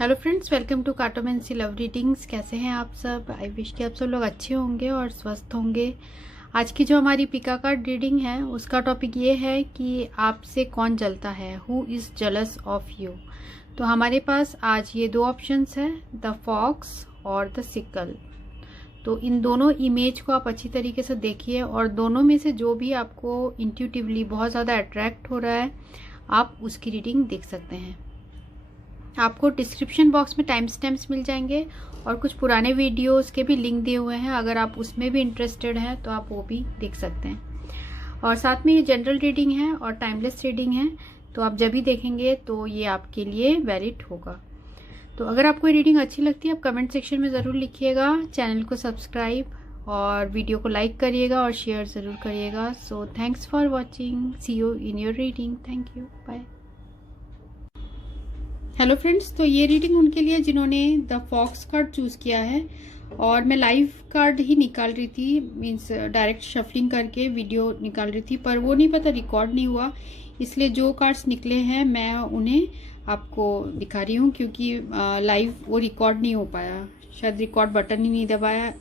Hello friends, welcome to cartomancy love readings. कैसे हैं आप सब? आई विश कि आप सब लोग अच्छे होंगे और स्वस्थ होंगे। आज की जो हमारी पिका कार्ड रीडिंग है उसका टॉपिक ये है कि आपसे कौन जलता है, who is jealous of you. तो हमारे पास आज ये दो ऑप्शंस हैं, द फॉक्स और द सिकल। तो इन दोनों इमेज को आप अच्छी तरीके से देखिए और दोनों में से जो भी आपको इंट्यूटिवली बहुत ज़्यादा अट्रैक्ट हो रहा है आप उसकी रीडिंग देख सकते हैं। आपको डिस्क्रिप्शन बॉक्स में टाइम स्टैम्प्स मिल जाएंगे और कुछ पुराने वीडियोस के भी लिंक दिए हुए हैं। अगर आप उसमें भी इंटरेस्टेड हैं तो आप वो भी देख सकते हैं। और साथ में ये जनरल रीडिंग है और टाइमलेस रीडिंग है, तो आप जब भी देखेंगे तो ये आपके लिए वैलिड होगा। तो अगर आपको ये रीडिंग अच्छी लगती है आप कमेंट सेक्शन में ज़रूर लिखिएगा, चैनल को सब्सक्राइब और वीडियो को लाइक करिएगा और शेयर ज़रूर करिएगा। So thanks for watching, see you in your reading. Thank you, bye. Hello friends, तो ये रीडिंग उनके लिए जिन्होंने द फॉक्स कार्ड चूज़ किया है। और मैं लाइव कार्ड ही निकाल रही थी, मीन्स डायरेक्ट शफलिंग करके वीडियो निकाल रही थी, पर वो नहीं पता रिकॉर्ड नहीं हुआ, इसलिए जो कार्ड्स निकले हैं मैं उन्हें आपको दिखा रही हूँ, क्योंकि लाइव वो रिकॉर्ड नहीं हो पाया। शायद रिकॉर्ड बटन ही नहीं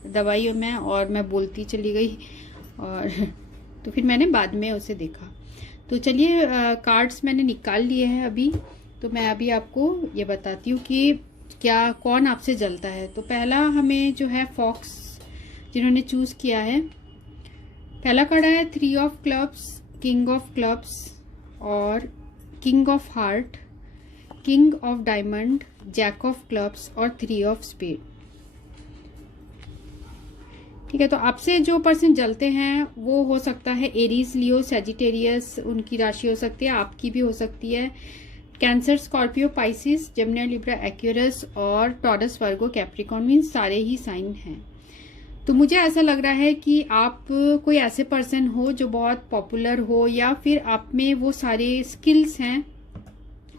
दबाई मैं, और मैं बोलती चली गई और तो फिर मैंने बाद में उसे देखा। तो चलिए, कार्ड्स मैंने निकाल लिए हैं अभी। तो मैं अभी आपको ये बताती हूँ कि क्या कौन आपसे जलता है। तो पहला हमें जो है फॉक्स जिन्होंने चूज़ किया है, पहला कार्ड है 3 of clubs, king of clubs और king of heart, king of diamond, jack of clubs और 3 ऑफ स्पेड। ठीक है, तो आपसे जो पर्सन जलते हैं वो हो सकता है एरीज, लियो, सेजिटेरियस, उनकी राशि हो सकती है, आपकी भी हो सकती है। Cancer, Scorpio, Pisces, Gemini, Libra, Aquarius और टॉरस, वर्गो, कैप्रिकॉर्न, मीन सारे ही साइन हैं। तो मुझे ऐसा लग रहा है कि आप कोई ऐसे पर्सन हो जो बहुत पॉपुलर हो, या फिर आप में वो सारे स्किल्स हैं।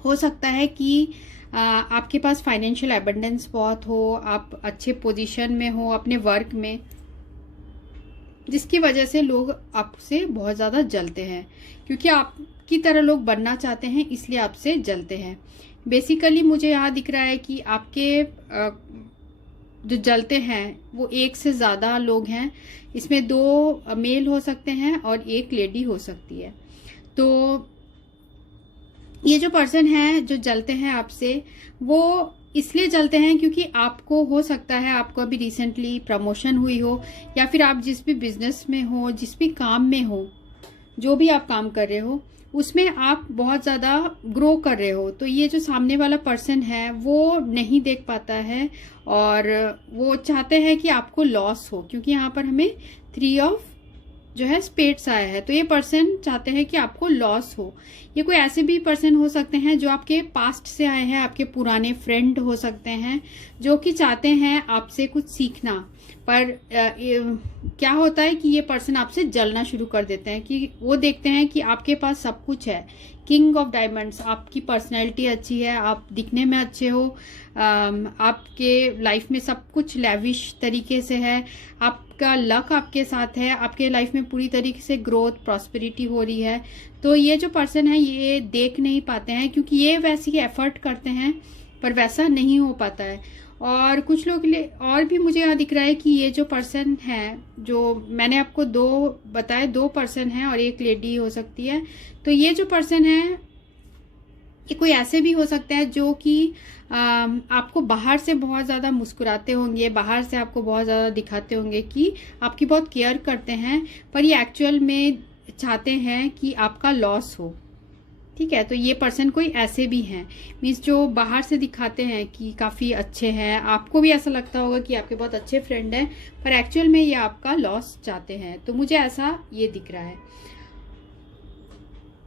हो सकता है कि आपके पास फाइनेंशियल एबंडेंस बहुत हो, आप अच्छे पोजीशन में हो अपने वर्क में, जिसकी वजह से लोग आपसे बहुत ज़्यादा जलते हैं, क्योंकि आपकी तरह लोग बनना चाहते हैं, इसलिए आपसे जलते हैं। बेसिकली मुझे यहाँ दिख रहा है कि आपके जो जलते हैं वो एक से ज़्यादा लोग हैं। इसमें 2 मेल हो सकते हैं और 1 लेडी हो सकती है। तो ये जो पर्सन है जो जलते हैं आपसे, वो इसलिए जलते हैं क्योंकि आपको हो सकता है आपको अभी रिसेंटली प्रमोशन हुई हो, या फिर आप जिस भी बिजनेस में हो, जिस भी काम में हो, जो भी आप काम कर रहे हो उसमें आप बहुत ज़्यादा ग्रो कर रहे हो। तो ये जो सामने वाला पर्सन है वो नहीं देख पाता है और वो चाहते हैं कि आपको लॉस हो, क्योंकि यहाँ पर हमें 3 ऑफ जो है स्पेड्स आया है। तो ये पर्सन चाहते हैं कि आपको लॉस हो। ये कोई ऐसे भी पर्सन हो सकते हैं जो आपके पास्ट से आए हैं, आपके पुराने फ्रेंड हो सकते हैं, जो कि चाहते हैं आपसे कुछ सीखना। पर क्या होता है कि ये पर्सन आपसे जलना शुरू कर देते हैं, कि वो देखते हैं कि आपके पास सब कुछ है। किंग ऑफ डायमंड्स, आपकी पर्सनैलिटी अच्छी है, आप दिखने में अच्छे हो, आपके लाइफ में सब कुछ लैविश तरीके से है, आपका लक आपके साथ है, आपके लाइफ में पूरी तरीके से ग्रोथ, प्रॉस्पेरिटी हो रही है। तो ये जो पर्सन है ये देख नहीं पाते हैं, क्योंकि ये वैसी एफर्ट करते हैं पर वैसा नहीं हो पाता है। और कुछ लोग के लिए और भी मुझे यहाँ दिख रहा है कि ये जो पर्सन है, जो मैंने आपको 2 बताए, 2 पर्सन हैं और 1 लेडी हो सकती है। तो ये जो पर्सन है ये कोई ऐसे भी हो सकते हैं जो कि आपको बाहर से बहुत ज़्यादा मुस्कुराते होंगे, बाहर से आपको बहुत ज़्यादा दिखाते होंगे कि आपकी बहुत केयर करते हैं, पर ये एक्चुअल में चाहते हैं कि आपका लॉस हो। ठीक है, तो ये पर्सन कोई ऐसे भी हैं, मीन्स जो बाहर से दिखाते हैं कि काफ़ी अच्छे हैं, आपको भी ऐसा लगता होगा कि आपके बहुत अच्छे फ्रेंड हैं, पर एक्चुअल में ये आपका लॉस चाहते हैं। तो मुझे ऐसा ये दिख रहा है।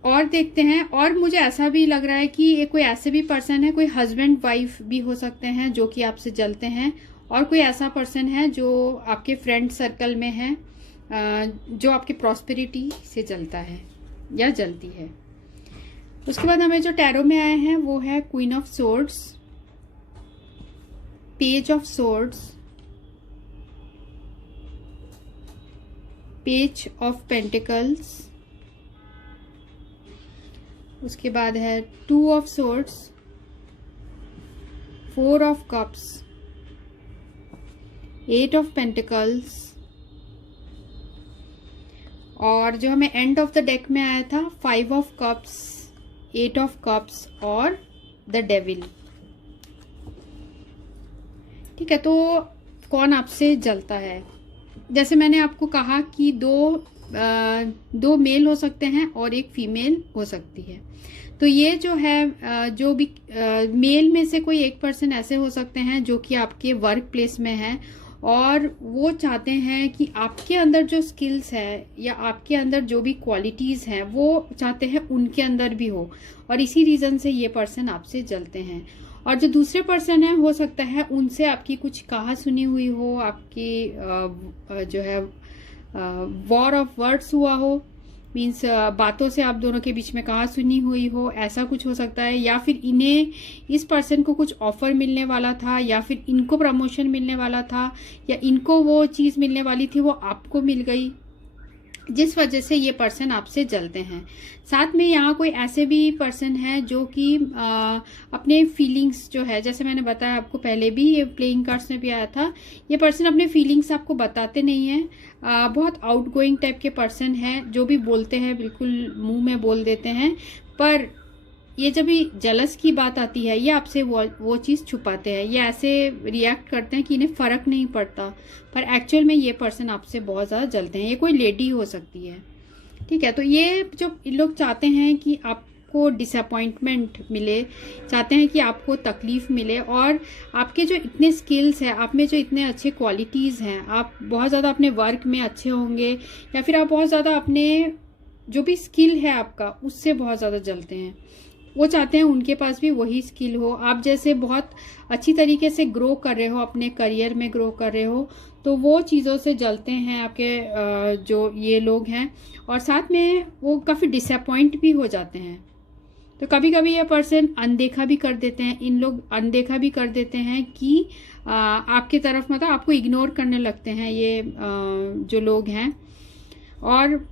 और देखते हैं, और मुझे ऐसा भी लग रहा है कि ये कोई ऐसे भी पर्सन है, कोई हस्बैंड वाइफ भी हो सकते हैं जो कि आपसे जलते हैं, और कोई ऐसा पर्सन है जो आपके फ्रेंड सर्कल में है जो आपकी प्रॉस्पेरिटी से जलता है या जलती है। उसके बाद हमें जो टैरो में आए हैं वो है queen of swords, page of swords, page of pentacles, उसके बाद है 2 of swords, 4 of cups, 8 of pentacles, और जो हमें एंड ऑफ द डेक में आया था 5 ऑफ कप्स, 8 ऑफ कप्स और द डेविल। ठीक है, तो कौन आपसे जलता है? जैसे मैंने आपको कहा कि दो मेल हो सकते हैं और एक फीमेल हो सकती है। तो ये जो है जो भी मेल में से कोई एक पर्सन ऐसे हो सकते हैं जो कि आपके वर्क प्लेस में है और वो चाहते हैं कि आपके अंदर जो स्किल्स है या आपके अंदर जो भी क्वालिटीज़ हैं वो चाहते हैं उनके अंदर भी हो, और इसी रीज़न से ये पर्सन आपसे जलते हैं। और जो दूसरे पर्सन है, हो सकता है उनसे आपकी कुछ कहा सुनी हुई हो, आपकी जो है वॉर ऑफ वर्ड्स हुआ हो, मीन्स बातों से आप दोनों के बीच में कहा सुनी हुई हो, ऐसा कुछ हो सकता है। या फिर इन्हें इस पर्सन को कुछ ऑफर मिलने वाला था, या फिर इनको प्रमोशन मिलने वाला था, या इनको वो चीज़ मिलने वाली थी वो आपको मिल गई, जिस वजह से ये पर्सन आपसे जलते हैं। साथ में यहाँ कोई ऐसे भी पर्सन है जो कि अपने फीलिंग्स जो है, जैसे मैंने बताया आपको पहले भी, ये प्लेइंग कार्ड्स में भी आया था, ये पर्सन अपने फीलिंग्स आपको बताते नहीं हैं। बहुत आउटगोइंग टाइप के पर्सन हैं, जो भी बोलते हैं बिल्कुल मुंह में बोल देते हैं, पर ये जब भी जलस की बात आती है ये आपसे वो चीज़ छुपाते हैं। ये ऐसे रिएक्ट करते हैं कि इन्हें फ़र्क नहीं पड़ता, पर एक्चुअल में ये पर्सन आपसे बहुत ज़्यादा जलते हैं। ये कोई लेडी हो सकती है। ठीक है, तो ये जो लोग चाहते हैं कि आपको डिसअपॉइंटमेंट मिले, चाहते हैं कि आपको तकलीफ मिले, और आपके जो इतने स्किल्स हैं, आप में जो इतने अच्छे क्वालिटीज़ हैं, आप बहुत ज़्यादा अपने वर्क में अच्छे होंगे, या फिर आप बहुत ज़्यादा अपने जो भी स्किल है आपका उससे बहुत ज़्यादा जलते हैं। वो चाहते हैं उनके पास भी वही स्किल हो, आप जैसे बहुत अच्छी तरीके से ग्रो कर रहे हो, अपने करियर में ग्रो कर रहे हो, तो वो चीज़ों से जलते हैं आपके जो ये लोग हैं। और साथ में वो काफ़ी डिसअपॉइंट भी हो जाते हैं। तो कभी कभी ये पर्सन अनदेखा भी कर देते हैं, इन लोग अनदेखा भी कर देते हैं कि आपकी तरफ, मतलब आपको इग्नोर करने लगते हैं ये जो लोग हैं, और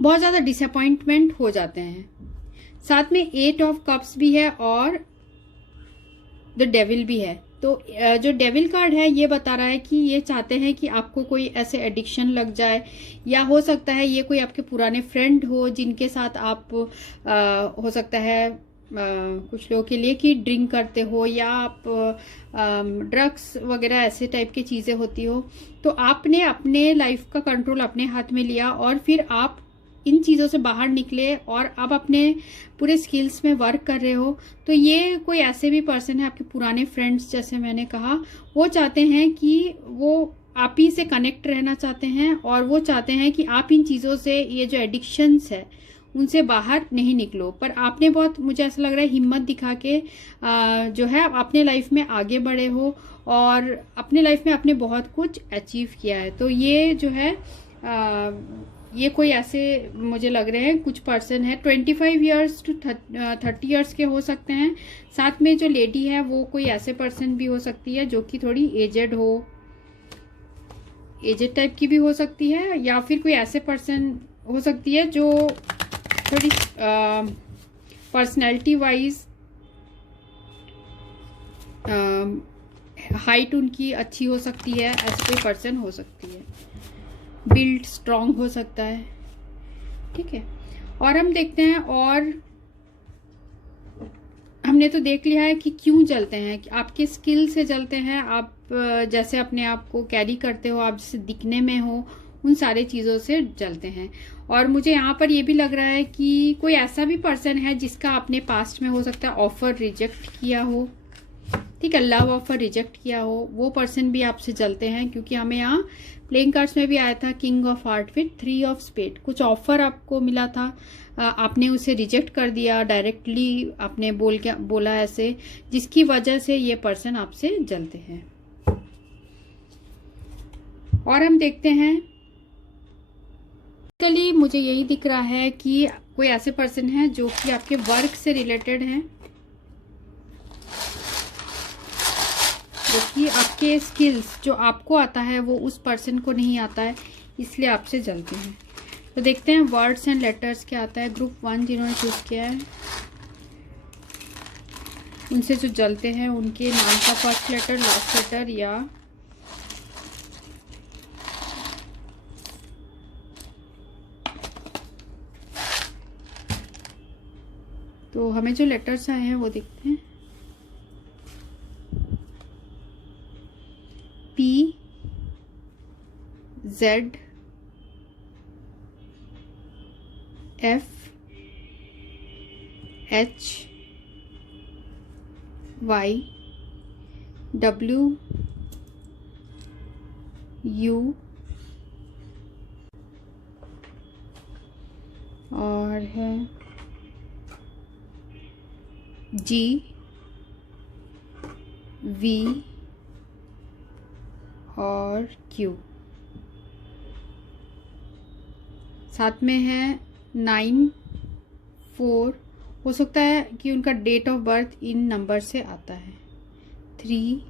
बहुत ज़्यादा डिसअपॉइंटमेंट हो जाते हैं। साथ में 8 ऑफ कप्स भी है और द डेविल भी है। तो जो डेविल कार्ड है ये बता रहा है कि ये चाहते हैं कि आपको कोई ऐसे एडिक्शन लग जाए, या हो सकता है ये कोई आपके पुराने फ्रेंड हो जिनके साथ आप हो सकता है कुछ लोगों के लिए कि ड्रिंक करते हो, या आप ड्रग्स वगैरह ऐसे टाइप की चीज़ें होती हो। तो आपने अपने लाइफ का कंट्रोल अपने हाथ में लिया और फिर आप इन चीज़ों से बाहर निकले और अब अपने पूरे स्किल्स में वर्क कर रहे हो। तो ये कोई ऐसे भी पर्सन है, आपके पुराने फ्रेंड्स जैसे मैंने कहा, वो चाहते हैं कि वो आप ही से कनेक्ट रहना चाहते हैं, और वो चाहते हैं कि आप इन चीज़ों से, ये जो एडिक्शंस है उनसे बाहर नहीं निकलो। पर आपने बहुत, मुझे ऐसा लग रहा है, हिम्मत दिखा के जो है अपने लाइफ में आगे बढ़े हो और अपने लाइफ में आपने बहुत कुछ अचीव किया है। तो ये जो है ये कोई ऐसे मुझे लग रहे हैं कुछ पर्सन है 25 इयर्स टू 30 इयर्स के हो सकते हैं। साथ में जो लेडी है वो कोई ऐसे पर्सन भी हो सकती है जो कि थोड़ी एजेड हो, एजेड टाइप की भी हो सकती है, या फिर कोई ऐसे पर्सन हो सकती है जो थोड़ी पर्सनैलिटी वाइज हाइट उनकी अच्छी हो सकती है, ऐसी कोई पर्सन हो सकती है, बिल्ड स्ट्रॉन्ग हो सकता है। ठीक है, और हम देखते हैं, और हमने तो देख लिया है कि क्यों जलते हैं, कि आपके स्किल से जलते हैं, आप जैसे अपने आप को कैरी करते हो, आप जैसे दिखने में हो, उन सारे चीज़ों से जलते हैं। और मुझे यहाँ पर ये भी लग रहा है कि कोई ऐसा भी पर्सन है जिसका आपने पास्ट में हो सकता है ऑफर रिजेक्ट किया हो, ठीक है, लव ऑफर रिजेक्ट किया हो, वो पर्सन भी आपसे जलते हैं। क्योंकि हमें यहाँ प्लेइंग कार्ड्स में भी आया था king of heart with 3 of spade, कुछ ऑफर आपको मिला था, आपने उसे रिजेक्ट कर दिया, डायरेक्टली आपने बोला ऐसे, जिसकी वजह से ये पर्सन आपसे जलते हैं। और हम देखते हैं, चलिए मुझे यही दिख रहा है कि कोई ऐसे पर्सन है जो कि आपके वर्क से रिलेटेड हैं, जो कि आपके स्किल्स जो आपको आता है वो उस पर्सन को नहीं आता है, इसलिए आपसे जलते हैं। तो देखते हैं वर्ड्स एंड लेटर्स क्या आता है। ग्रुप 1 जिन्होंने चूज किया है, उनसे जो जलते हैं उनके नाम का फर्स्ट लेटर, लास्ट लेटर या तो हमें जो लेटर्स आए हैं वो देखते हैं। P, Z, F, H, Y, W, U और है G, V और Q। साथ में है 9, 4, हो सकता है कि उनका डेट ऑफ बर्थ इन नंबर से आता है। 3,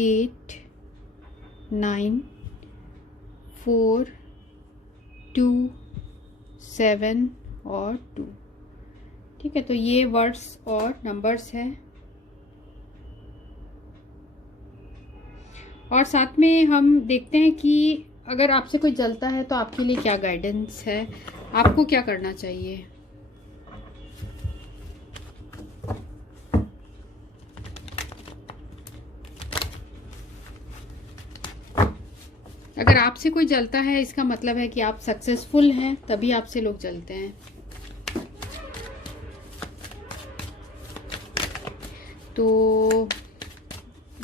8, 9, 4, 2, 7 और 2। ठीक है, तो ये वर्ड्स और नंबर्स हैं। और साथ में हम देखते हैं कि अगर आपसे कोई जलता है तो आपके लिए क्या गाइडेंस है, आपको क्या करना चाहिए। अगर आपसे कोई जलता है इसका मतलब है कि आप सक्सेसफुल हैं, तभी आपसे लोग जलते हैं। तो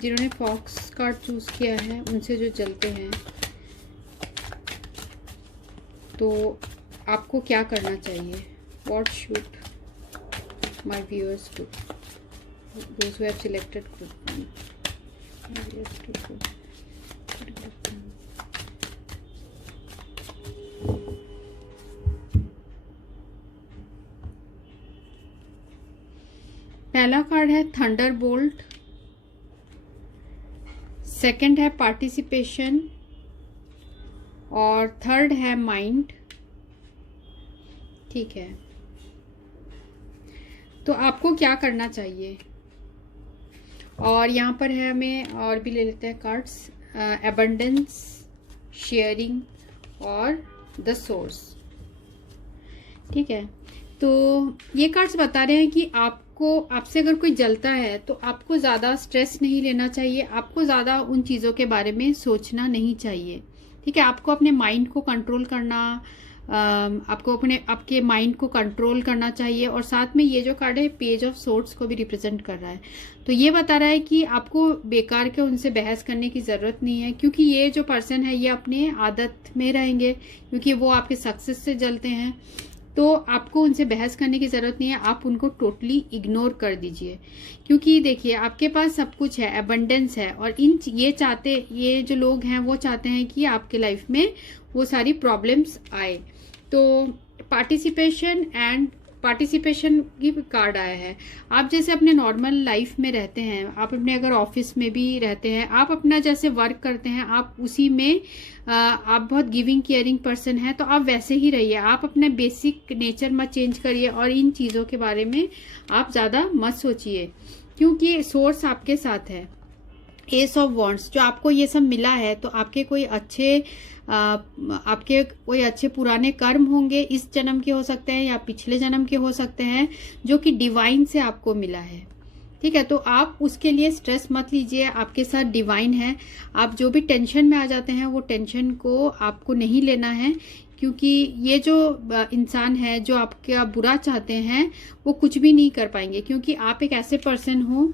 जिन्होंने फॉक्स कार्ड चूज किया है उनसे जो जलते हैं तो आपको क्या करना चाहिए। What should my viewers do? Those who have selected group 1. पहला कार्ड है थंडर बोल्ट, सेकंड है पार्टिसिपेशन और थर्ड है माइंड। ठीक है, तो आपको क्या करना चाहिए। और यहाँ पर है, हमें और भी ले लेते हैं कार्ड्स, एबंडेंस, शेयरिंग और द सोर्स। ठीक है, तो ये कार्ड्स बता रहे हैं कि आपसे अगर कोई जलता है तो आपको ज़्यादा स्ट्रेस नहीं लेना चाहिए, आपको ज़्यादा उन चीज़ों के बारे में सोचना नहीं चाहिए। ठीक है, आपको अपने माइंड को कंट्रोल करना, आपको आपके माइंड को कंट्रोल करना चाहिए। और साथ में ये जो कार्ड है पेज ऑफ सोर्ड्स को भी रिप्रेजेंट कर रहा है। तो ये बता रहा है कि आपको बेकार के उनसे बहस करने की ज़रूरत नहीं है, क्योंकि ये जो पर्सन है ये अपने आदत में रहेंगे, क्योंकि वो आपके सक्सेस से जलते हैं। तो आपको उनसे बहस करने की ज़रूरत नहीं है, आप उनको टोटली इग्नोर कर दीजिए। क्योंकि देखिए आपके पास सब कुछ है, एबंडेंस है, और ये जो लोग हैं वो चाहते हैं कि आपके लाइफ में वो सारी प्रॉब्लम्स आए। तो पार्टिसिपेशन की कार्ड आया है। आप जैसे अपने नॉर्मल लाइफ में रहते हैं, आप अपने अगर ऑफिस में भी रहते हैं, आप अपना जैसे वर्क करते हैं, आप उसी में आप बहुत गिविंग केयरिंग पर्सन हैं, तो आप वैसे ही रहिए। आप अपने बेसिक नेचर मत चेंज करिए और इन चीज़ों के बारे में आप ज़्यादा मत सोचिए, क्योंकि सोर्स आपके साथ है। एस ऑफ वॉन्ड्स, जो आपको ये सब मिला है तो आपके कोई अच्छे पुराने कर्म होंगे, इस जन्म के हो सकते हैं या पिछले जन्म के हो सकते हैं, जो कि डिवाइन से आपको मिला है। ठीक है, तो आप उसके लिए स्ट्रेस मत लीजिए, आपके साथ डिवाइन है। आप जो भी टेंशन में आ जाते हैं वो टेंशन को आपको नहीं लेना है, क्योंकि ये जो इंसान है जो आपका बुरा चाहते हैं वो कुछ भी नहीं कर पाएंगे, क्योंकि आप एक ऐसे पर्सन हो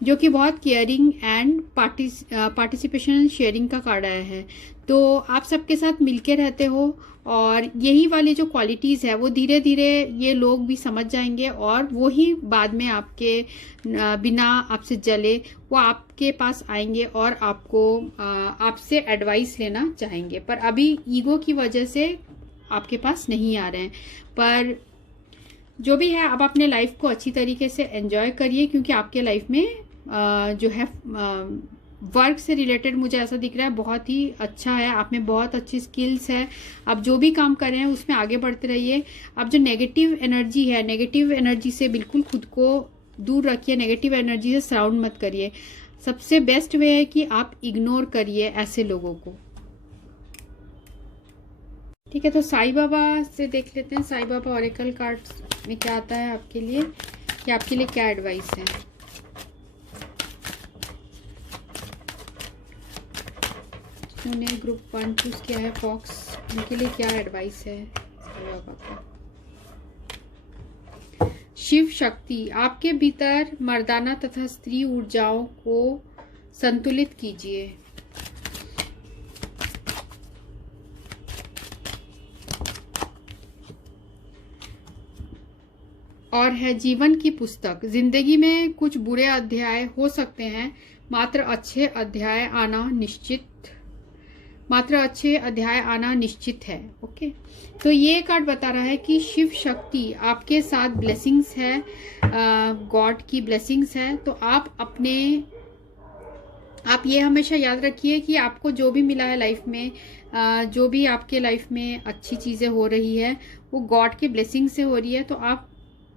जो कि बहुत caring and participation and sharing का कार्ड आया है। तो आप सबके साथ मिलके रहते हो, और यही वाली जो क्वालिटीज़ है वो धीरे धीरे ये लोग भी समझ जाएंगे, और वो ही बाद में आपके बिना आपसे जले वो आपके पास आएंगे और आपसे एडवाइस लेना चाहेंगे। पर अभी ईगो की वजह से आपके पास नहीं आ रहे हैं। पर जो भी है, आप अपने लाइफ को अच्छी तरीके से एंजॉय करिए, क्योंकि आपके लाइफ में जो है वर्क से रिलेटेड मुझे ऐसा दिख रहा है बहुत ही अच्छा है। आप में बहुत अच्छी स्किल्स है, आप जो भी काम कर रहे हैं उसमें आगे बढ़ते रहिए। आप जो नेगेटिव एनर्जी है, नेगेटिव एनर्जी से बिल्कुल खुद को दूर रखिए, नेगेटिव एनर्जी से सराउंड मत करिए। सबसे बेस्ट वे है कि आप इग्नोर करिए ऐसे लोगों को। ठीक है, तो साईं बाबा से देख लेते हैं, साईं बाबा ऑरेकल कार्ड्स में क्या आता है आपके लिए, कि आपके लिए क्या एडवाइस है। जिन्होंने ग्रुप 1 चूज किया है फॉक्स, उनके लिए क्या एडवाइस है साईं बाबा का। शिव शक्ति, आपके भीतर मर्दाना तथा स्त्री ऊर्जाओं को संतुलित कीजिए। और है जीवन की पुस्तक, जिंदगी में कुछ बुरे अध्याय हो सकते हैं, मात्र अच्छे अध्याय आना निश्चित है। ओके, तो ये कार्ड बता रहा है कि शिव शक्ति आपके साथ ब्लेसिंग्स है, गॉड की ब्लेसिंग्स है। तो आप ये हमेशा याद रखिए कि आपको जो भी मिला है लाइफ में, जो भी आपके लाइफ में अच्छी चीजें हो रही है, वो गॉड के ब्लेसिंग से हो रही है। तो आप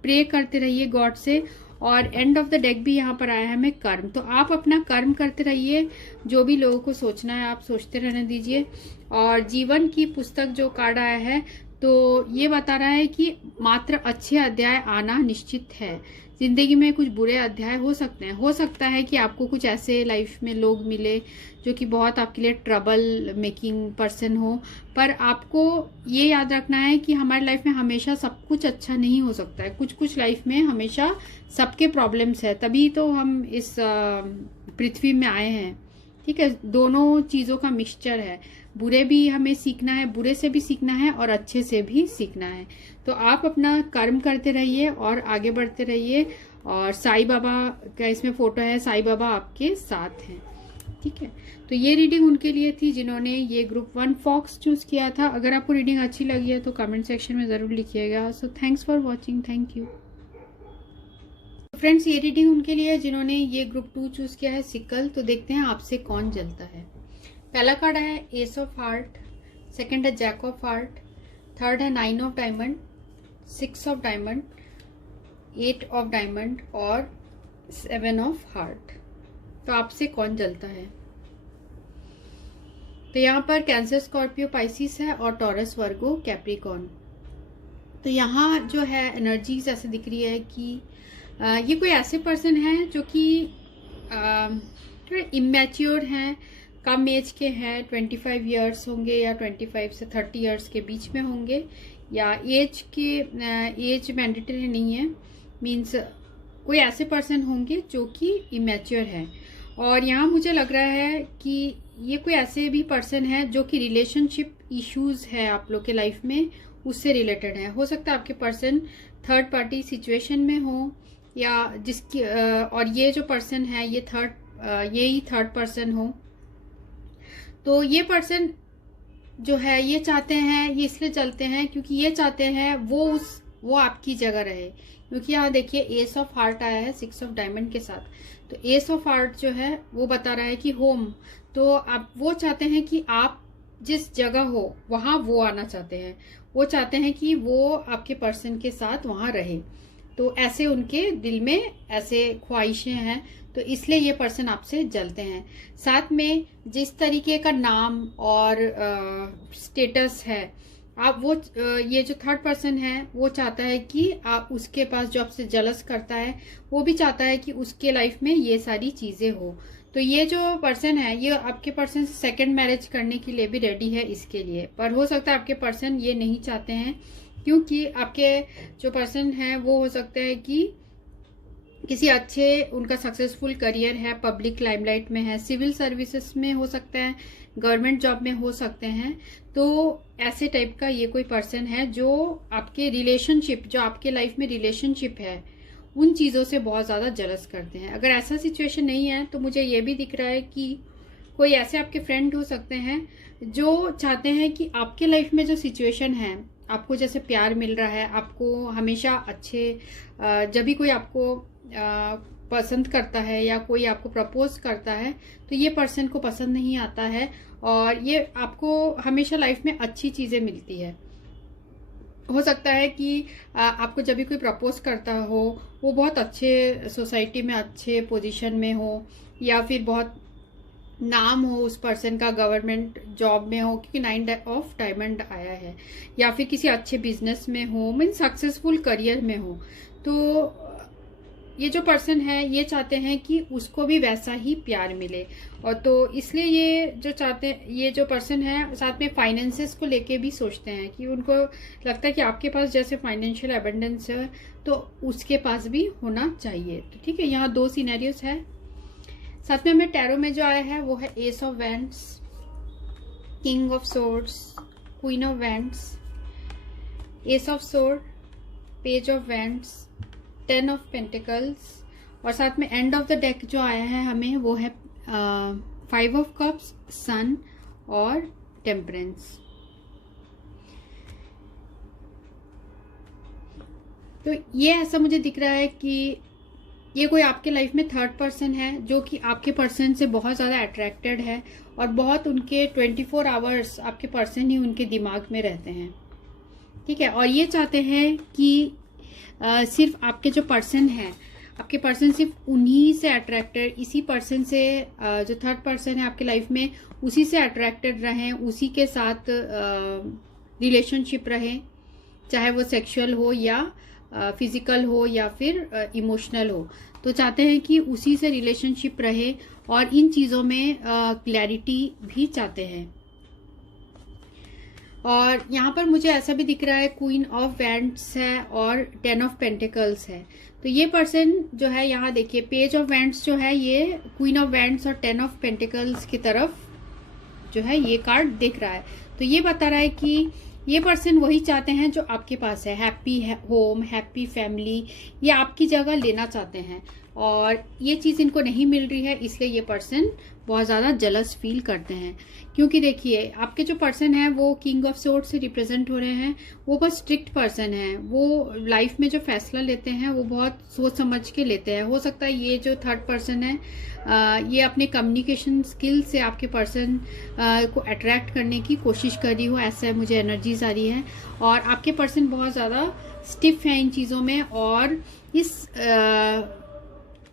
प्रे करते रहिए गॉड से। और एंड ऑफ द डेक भी यहाँ पर आया है हमें कर्म, तो आप अपना कर्म करते रहिए। जो भी लोगों को सोचना है आप सोचते रहने दीजिए। और जीवन की पुस्तक जो कार्ड आया है, तो ये बता रहा है कि मात्र अच्छे अध्याय आना निश्चित है। जिंदगी में कुछ बुरे अध्याय हो सकते हैं, हो सकता है कि आपको कुछ ऐसे लाइफ में लोग मिले जो कि बहुत आपके लिए ट्रबल मेकिंग पर्सन हो, पर आपको ये याद रखना है कि हमारी लाइफ में हमेशा सब कुछ अच्छा नहीं हो सकता है। कुछ कुछ लाइफ में हमेशा सबके प्रॉब्लम्स है, तभी तो हम इस पृथ्वी में आए हैं। ठीक है, दोनों चीज़ों का मिक्सचर है। बुरे भी हमें सीखना है, बुरे से भी सीखना है और अच्छे से भी सीखना है। तो आप अपना कर्म करते रहिए और आगे बढ़ते रहिए। और साईं बाबा का इसमें फोटो है, साईं बाबा आपके साथ हैं। ठीक है, तो ये रीडिंग उनके लिए थी जिन्होंने ये ग्रुप 1 फॉक्स चूज किया था। अगर आपको रीडिंग अच्छी लगी है तो कमेंट सेक्शन में ज़रूर लिखिएगा। सो thanks for watching, thank you friends. ये रीडिंग उनके लिए है जिन्होंने ये ग्रुप 2 चूज किया है सिकल। तो देखते हैं आपसे कौन जलता है। पहला कार्ड है एस ऑफ हार्ट, सेकंड है जैक ऑफ हार्ट, थर्ड है 9 of diamond, 6 of diamond, 8 of diamond और 7 ऑफ हार्ट। तो आपसे कौन जलता है। तो यहाँ पर कैंसर, स्कॉर्पियो, पाइसिस है और टॉरस, वर्गो, कैप्रिकॉर्न। तो यहाँ जो है एनर्जीज ऐसे दिख रही है कि ये कोई ऐसे पर्सन है जो कि थोड़े इमेच्योर हैं, कम एज के हैं, 25 इयर्स होंगे या 25 से 30 इयर्स के बीच में होंगे, या एज मैंडेटरी नहीं है, मीन्स कोई ऐसे पर्सन होंगे जो कि इमेच्योर है। और यहाँ मुझे लग रहा है कि ये कोई ऐसे भी पर्सन है जो कि रिलेशनशिप इश्यूज है आप लोग के लाइफ में, उससे रिलेटेड है। हो सकता है आपके पर्सन थर्ड पार्टी सिचुएशन में हो, या जिसकी और ये जो पर्सन है ये यही थर्ड पर्सन हो। तो ये पर्सन जो है ये चाहते हैं, ये इसलिए चलते हैं क्योंकि ये चाहते हैं वो आपकी जगह रहे। क्योंकि यहाँ देखिए एस ऑफ हार्ट आया है 6 ऑफ डायमंड के साथ। तो एस ऑफ हार्ट जो है वो बता रहा है कि होम, तो आप वो चाहते हैं कि आप जिस जगह हो वहाँ वो आना चाहते हैं। वो चाहते हैं कि वो आपके पर्सन के साथ वहाँ रहे। तो ऐसे उनके दिल में ऐसे ख्वाहिशें हैं, तो इसलिए ये पर्सन आपसे जलते हैं। साथ में जिस तरीके का नाम और स्टेटस है आप वो ये जो थर्ड पर्सन है वो चाहता है कि आप उसके पास जो आपसे जलस करता है वो भी चाहता है कि उसके लाइफ में ये सारी चीजें हो। तो ये जो पर्सन है ये आपके पर्सन से सेकंड मैरिज करने के लिए भी रेडी है इसके लिए, पर हो सकता है आपके पर्सन ये नहीं चाहते हैं क्योंकि आपके जो पर्सन है वो हो सकता है कि किसी अच्छे उनका सक्सेसफुल करियर है, पब्लिक लाइमलाइट में है, सिविल सर्विसेज में हो सकता है, गवर्नमेंट जॉब में हो सकते हैं। तो ऐसे टाइप का ये कोई पर्सन है जो आपके रिलेशनशिप, जो आपके लाइफ में रिलेशनशिप है उन चीज़ों से बहुत ज़्यादा जलस करते हैं। अगर ऐसा सिचुएशन नहीं है तो मुझे ये भी दिख रहा है कि कोई ऐसे आपके फ्रेंड हो सकते हैं जो चाहते हैं कि आपके लाइफ में जो सिचुएशन है, आपको जैसे प्यार मिल रहा है, आपको हमेशा अच्छे, जब भी कोई आपको पसंद करता है या कोई आपको प्रपोज करता है तो ये पर्सन को पसंद नहीं आता है और ये आपको हमेशा लाइफ में अच्छी चीज़ें मिलती है। हो सकता है कि आपको जब भी कोई प्रपोज करता हो वो बहुत अच्छे सोसाइटी में अच्छे पोजीशन में हो, या फिर बहुत नाम हो उस पर्सन का, गवर्नमेंट जॉब में हो क्योंकि 9 ऑफ डायमंड आया है, या फिर किसी अच्छे बिजनेस में हो, मीन सक्सेसफुल करियर में हो। तो ये जो पर्सन है ये चाहते हैं कि उसको भी वैसा ही प्यार मिले, और तो इसलिए ये जो चाहते हैं, ये जो पर्सन है साथ में फाइनेंसेस को लेके भी सोचते हैं कि उनको लगता है कि आपके पास जैसे फाइनेंशियल एबंडेंस है तो उसके पास भी होना चाहिए। तो ठीक है, यहाँ 2 सिनेरियोस है। साथ में हमें टैरो में जो आया है वो है S of wands, king of swords, queen of wands, S of sword, page of wands, 10 of pentacles, और साथ में एंड ऑफ द डेक जो आया है हमें वो है 5 ऑफ कप्स, सन और टेम्परेंस। तो ये ऐसा मुझे दिख रहा है कि ये कोई आपके लाइफ में थर्ड पर्सन है जो कि आपके पर्सन से बहुत ज़्यादा अट्रैक्टेड है, और बहुत उनके 24 आवर्स आपके पर्सन ही उनके दिमाग में रहते हैं। ठीक है, और ये चाहते हैं कि सिर्फ आपके जो पर्सन है, आपके पर्सन सिर्फ उन्हीं से अट्रैक्टेड, इसी पर्सन से जो थर्ड पर्सन है आपके लाइफ में उसी से अट्रैक्टेड रहें, उसी के साथ रिलेशनशिप रहे, चाहे वो सेक्सुअल हो या फिजिकल हो या फिर इमोशनल हो। तो चाहते हैं कि उसी से रिलेशनशिप रहे, और इन चीज़ों में क्लैरिटी भी चाहते हैं। और यहाँ पर मुझे ऐसा भी दिख रहा है क्वीन ऑफ वैंड्स है और 10 ऑफ पेंटिकल्स है। तो ये पर्सन जो है, यहाँ देखिए पेज ऑफ वैंड्स जो है ये क्वीन ऑफ वैंड्स और 10 ऑफ पेंटिकल्स की तरफ जो है ये कार्ड दिख रहा है। तो ये बता रहा है कि ये पर्सन वही चाहते हैं जो आपके पास है, हैप्पी होम, हैप्पी फैमिली, ये आपकी जगह लेना चाहते हैं, और ये चीज़ इनको नहीं मिल रही है, इसलिए ये पर्सन बहुत ज़्यादा जलस फील करते हैं। क्योंकि देखिए आपके जो पर्सन है वो किंग ऑफ सोर्ड से रिप्रेजेंट हो रहे हैं, वो बहुत स्ट्रिक्ट पर्सन है, वो लाइफ में जो फैसला लेते हैं वो बहुत सोच समझ के लेते हैं। हो सकता है ये जो थर्ड पर्सन है ये अपने कम्युनिकेशन स्किल से आपके पर्सन को अट्रैक्ट करने की कोशिश कर रही हो, ऐसा मुझे एनर्जीज आ रही है। और आपके पर्सन बहुत ज़्यादा स्टिफ है इन चीज़ों में, और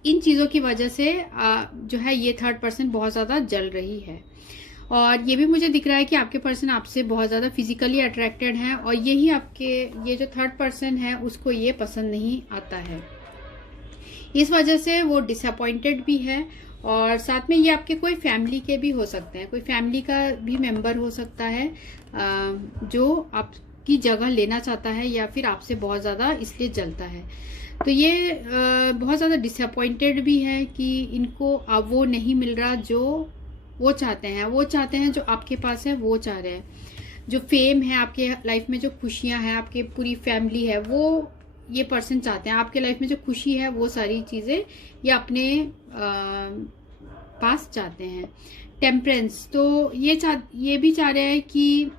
इन चीज़ों की वजह से जो है ये थर्ड पर्सन बहुत ज़्यादा जल रही है। और ये भी मुझे दिख रहा है कि आपके पर्सन आपसे बहुत ज़्यादा फिजिकली अट्रैक्टेड हैं, और यही आपके ये जो थर्ड पर्सन है उसको ये पसंद नहीं आता है, इस वजह से वो डिसअपॉइंटेड भी है। और साथ में ये आपके कोई फैमिली के भी हो सकते हैं, कोई फैमिली का भी मेंबर हो सकता है जो आपकी जगह लेना चाहता है या फिर आपसे बहुत ज़्यादा इसलिए जलता है। तो ये बहुत ज़्यादा डिसअपॉइंटेड भी है कि इनको अब वो नहीं मिल रहा जो वो चाहते हैं। वो चाहते हैं जो आपके पास है वो चाह रहे हैं, जो फेम है आपके लाइफ में, जो खुशियां हैं, आपके पूरी फैमिली है, वो ये पर्सन चाहते हैं। आपके लाइफ में जो खुशी है वो सारी चीज़ें ये अपने पास चाहते हैं। टेम्परेंस, तो ये भी चाह रहे हैं कि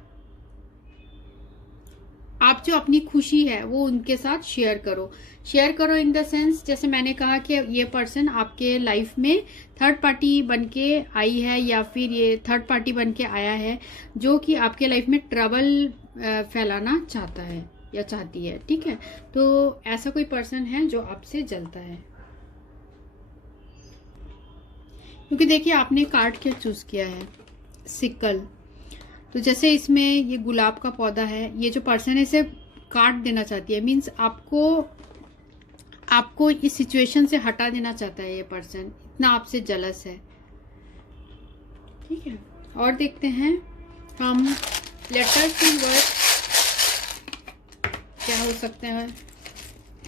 आप जो अपनी खुशी है वो उनके साथ शेयर करो इन द सेंस, जैसे मैंने कहा कि ये पर्सन आपके लाइफ में थर्ड पार्टी बनके आई है या फिर ये थर्ड पार्टी बनके आया है जो कि आपके लाइफ में ट्रबल फैलाना चाहता है या चाहती है। ठीक है, तो ऐसा कोई पर्सन है जो आपसे जलता है। क्योंकि देखिए आपने कार्ड क्या चूज किया है, सिकल। तो जैसे इसमें ये गुलाब का पौधा है, ये जो पर्सन है इसे काट देना चाहती है, मीन्स आपको इस सिचुएशन से हटा देना चाहता है ये पर्सन, इतना आपसे जलस है। ठीक है, और देखते हैं हम लेटर्स एंड वर्ड्स क्या हो सकते हैं।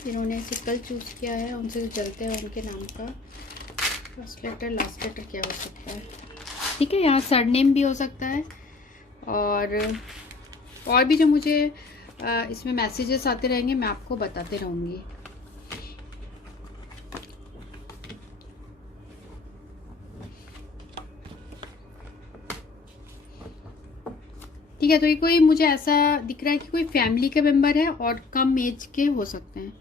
जिन्होंने सिकल चूज किया है उनसे जो जलते हैं उनके नाम का फर्स्ट लेटर लास्ट लेटर क्या हो सकता है। ठीक है, यहाँ सरनेम भी हो सकता है, और भी जो मुझे इसमें मैसेजेस आते रहेंगे मैं आपको बताते रहूँगी। ठीक है, तो ये कोई मुझे ऐसा दिख रहा है कि कोई फैमिली के मेंबर है और कम एज के हो सकते हैं।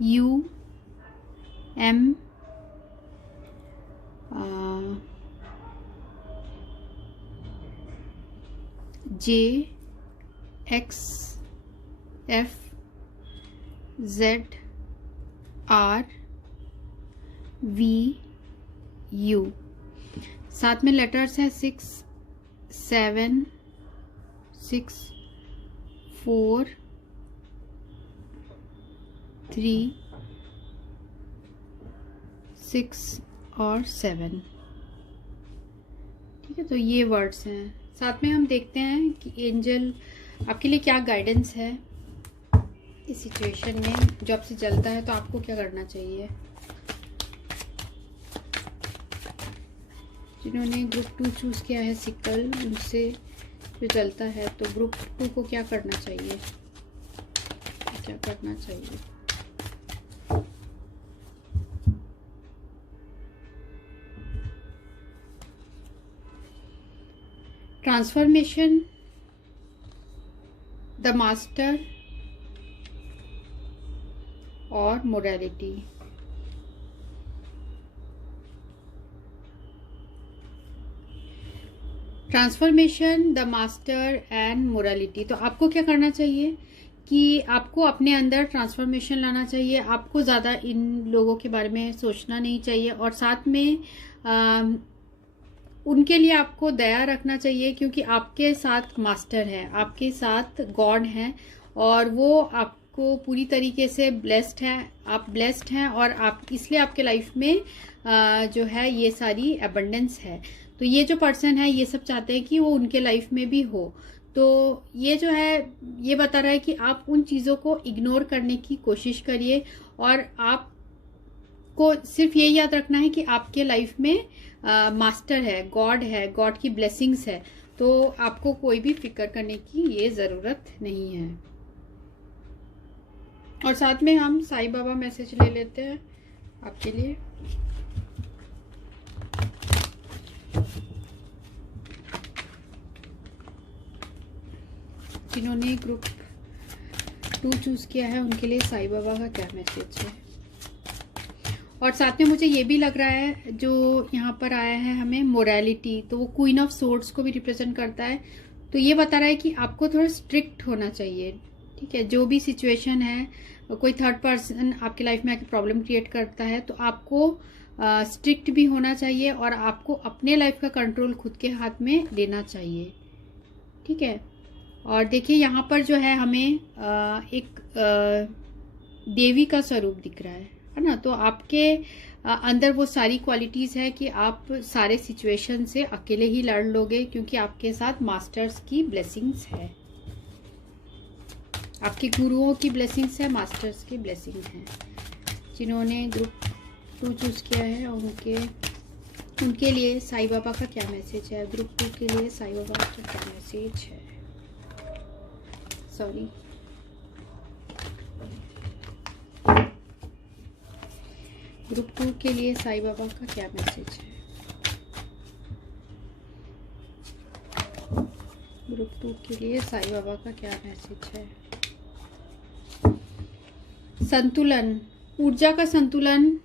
RBUM JX FZRVU। साथ में लेटर्स है 6 7 6 4 3 6 और 7। ठीक है, तो ये वर्ड्स हैं। साथ में हम देखते हैं कि एंजल आपके लिए क्या गाइडेंस है इस सिचुएशन में जो आपसे जलता है, तो आपको क्या करना चाहिए। जिन्होंने ग्रुप 2 चूज किया है सिकल, उनसे जो जलता है, तो ग्रुप 2 को क्या करना चाहिए, क्या करना चाहिए। ट्रांसफॉर्मेशन, द मास्टर और morality. Transformation, the master and morality. तो आपको क्या करना चाहिए कि आपको अपने अंदर ट्रांसफॉर्मेशन लाना चाहिए। आपको ज़्यादा इन लोगों के बारे में सोचना नहीं चाहिए, और साथ में उनके लिए आपको दया रखना चाहिए, क्योंकि आपके साथ मास्टर है, आपके साथ गॉड है, और वो आपको पूरी तरीके से ब्लेस्ड है। आप ब्लेस्ड हैं, और आप इसलिए आपके लाइफ में जो है ये सारी एबंडेंस है। तो ये जो पर्सन है ये सब चाहते हैं कि वो उनके लाइफ में भी हो। तो ये जो है ये बता रहा है कि आप उन चीज़ों को इग्नोर करने की कोशिश करिए, और आपको सिर्फ ये याद रखना है कि आपके लाइफ में मास्टर है, गॉड की ब्लेसिंग्स है। तो आपको कोई भी फिक्र करने की ये ज़रूरत नहीं है। और साथ में हम साईं बाबा मैसेज ले लेते हैं आपके लिए। जिन्होंने ग्रुप 2 चूज किया है उनके लिए साईं बाबा का क्या मैसेज है। और साथ में मुझे ये भी लग रहा है जो यहाँ पर आया है हमें मोरालिटी, तो वो क्वीन ऑफ सोर्ड्स को भी रिप्रेजेंट करता है। तो ये बता रहा है कि आपको थोड़ा स्ट्रिक्ट होना चाहिए। ठीक है, जो भी सिचुएशन है, कोई थर्ड पर्सन आपके लाइफ में आके प्रॉब्लम क्रिएट करता है, तो आपको स्ट्रिक्ट भी होना चाहिए, और आपको अपने लाइफ का कंट्रोल खुद के हाथ में लेना चाहिए। ठीक है, और देखिए यहाँ पर जो है हमें एक देवी का स्वरूप दिख रहा है ना। तो आपके अंदर वो सारी क्वालिटीज़ है कि आप सारे सिचुएशन से अकेले ही लड़ लोगे, क्योंकि आपके साथ मास्टर्स की ब्लेसिंग्स है, आपके गुरुओं की ब्लेसिंग्स है, मास्टर्स की ब्लेसिंग है। जिन्होंने ग्रुप 2 चूज किया है उनके लिए साईं बाबा का क्या मैसेज है। ग्रुप 2 के लिए साईं बाबा का क्या मैसेज है। सॉरी, ग्रुप 2 के लिए साईं बाबा का क्या मैसेज है। ग्रुप 2 के लिए साईं बाबा का क्या मैसेज है। संतुलन, ऊर्जा का संतुलन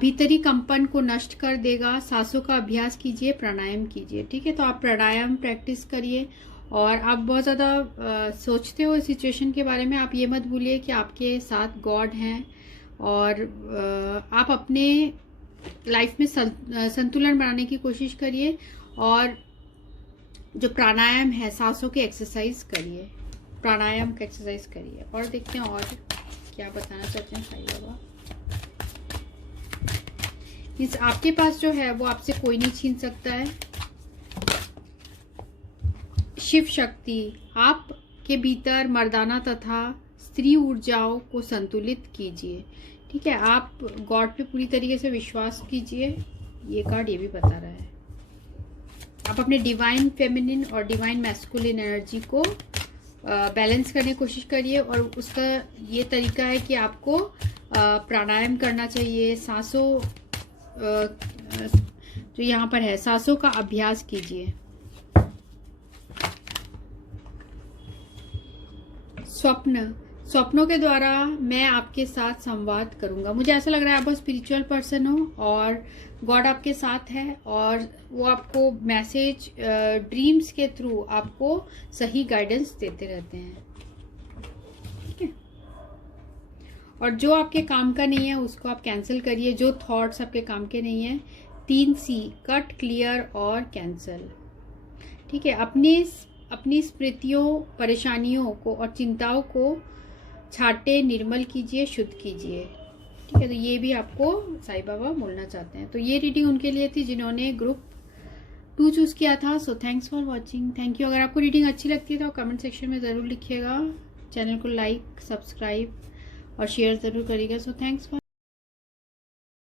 भीतरी कंपन को नष्ट कर देगा। सांसों का अभ्यास कीजिए, प्राणायाम कीजिए। ठीक है, तो आप प्राणायाम प्रैक्टिस करिए, और आप बहुत ज़्यादा सोचते हो इस सिचुएशन के बारे में। आप ये मत भूलिए कि आपके साथ गॉड हैं, और आप अपने लाइफ में संतुलन बनाने की कोशिश करिए, और जो प्राणायाम है, सांसों के एक्सरसाइज करिए, प्राणायाम का एक्सरसाइज करिए। और देखते हैं और क्या बताना चाहते हैं साईं बाबा। इस आपके पास जो है वो आपसे कोई नहीं छीन सकता है। शिव शक्ति, आपके भीतर मर्दाना तथा स्त्री ऊर्जाओं को संतुलित कीजिए। ठीक है, आप गॉड पे पूरी तरीके से विश्वास कीजिए। ये कार्ड ये भी बता रहा है आप अपने डिवाइन फेमिनिन और डिवाइन मैस्कुलिन एनर्जी को बैलेंस करने की कोशिश करिए, और उसका ये तरीका है कि आपको प्राणायाम करना चाहिए। सांसों जो यहाँ पर है, सांसों का अभ्यास कीजिए। स्वप्नों के द्वारा मैं आपके साथ संवाद करूंगा। मुझे ऐसा लग रहा है आप बहुत स्पिरिचुअल पर्सन हो, और गॉड आपके साथ है, और वो आपको मैसेज ड्रीम्स के थ्रू आपको सही गाइडेंस देते रहते हैं। और जो आपके काम का नहीं है उसको आप कैंसिल करिए, जो थॉट्स आपके काम के नहीं है। 3C, कट, क्लियर और कैंसिल। ठीक है, अपनी स्मृतियों, परेशानियों को और चिंताओं को छाटे, निर्मल कीजिए, शुद्ध कीजिए। ठीक है, तो ये भी आपको साईं बाबा बोलना चाहते हैं। तो ये रीडिंग उनके लिए थी जिन्होंने ग्रुप 2 चूज किया था। सो thanks for watching, thank you. अगर आपको रीडिंग अच्छी लगती है तो कमेंट सेक्शन में ज़रूर लिखिएगा। चैनल को लाइक, सब्सक्राइब और शेयर ज़रूर करिएगा। So thanks for